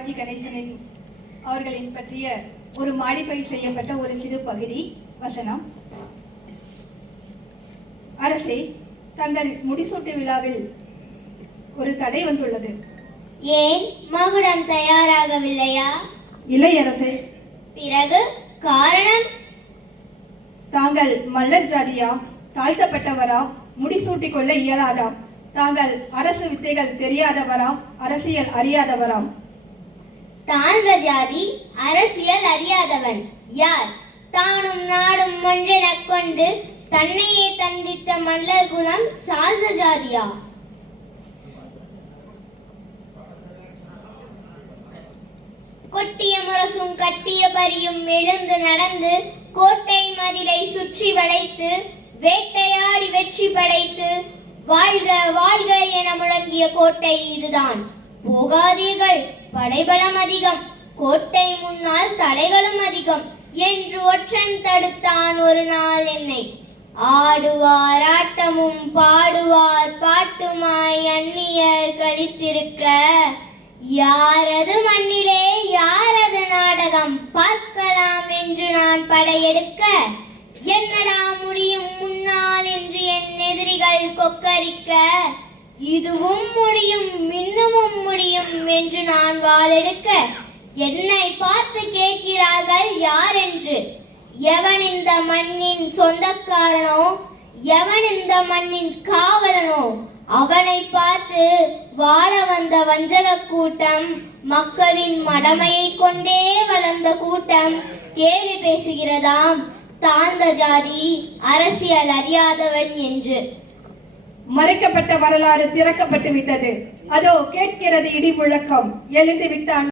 சிவாஜி கணேசனின் அவர்களின் பற்றிய ஒரு மாடிப்பை செய்யப்பட்ட ஒரு சிறு பகுதி வசனம். அரசே, தங்கள் முடிசூட்டு விழாவில் ஒரு தடை வந்துள்ளது. ஏன், மகுடம் தயாராகவில்லையா? இல்லை அரசே. பிறகு காரணம்? தாங்கள் மல்லர் ஜாதியாம், தாழ்த்தப்பட்டவராம், முடிசூட்டிக் கொள்ள இயலாதாம். தாங்கள் அரசு வித்தைகள் தெரியாதவராம், அரசியல் அறியாதவராம். தாழ்ந்த ஜாதி, அரசியல் அறியாதவன் யார்? தானும் நாடும் ஒன்றெனக் கொண்டு தன்னையே தந்தித்த மல்லர் குலம் சார்ந்த ஜாதியா? கொட்டிய முரசும் கட்டிய பரியும் எழுந்து நடந்து கோட்டை மதிலை சுற்றி வளைத்து வேட்டையாடி வெற்றி படைத்து வாழ்க வாழ்க என முழங்கிய கோட்டை இதுதான். போகாதீர்கள், படைபலம் அதிகம், கோட்டை முன்னால் தடைகளும் அதிகம் என்று ஒற்றன் தடுத்தான் ஒரு நாள் என்னை. ஆடுவார் ஆட்டமும் பாடுவார் பாட்டுமாய் அந்நியர் கழித்திருக்க, யாரது மண்ணிலே யாரது நாடகம் பார்க்கலாம் என்று நான் படையெடுக்க, என்னடா முடியும் முன்னால் என்று என் எதிரிகள் கொக்கரிக்க, இதுவும் முடியும் இன்னமும் முடியும் என்று நான் வாளெடுக்க, என்னை பார்த்து கேட்கிறார்கள் யார் என்று. எவன் இந்த மண்ணின் சொந்தக்காரனோ, எவன் இந்த மண்ணின் காவலனோ, அவனை பார்த்து வாழ வந்த வஞ்சக கூட்டம், மக்களின் மடமையை கொண்டே வளர்ந்த கூட்டம் கேலி பேசுகிறதாம் தாழ்ந்த ஜாதி, அரசியல் அறியாதவன் என்று. மறைக்கப்பட்ட வரலாறு திறக்கப்பட்டு விட்டது. அதோ கேட்கிறது இடி முழக்கம். எழுந்து விட்டான்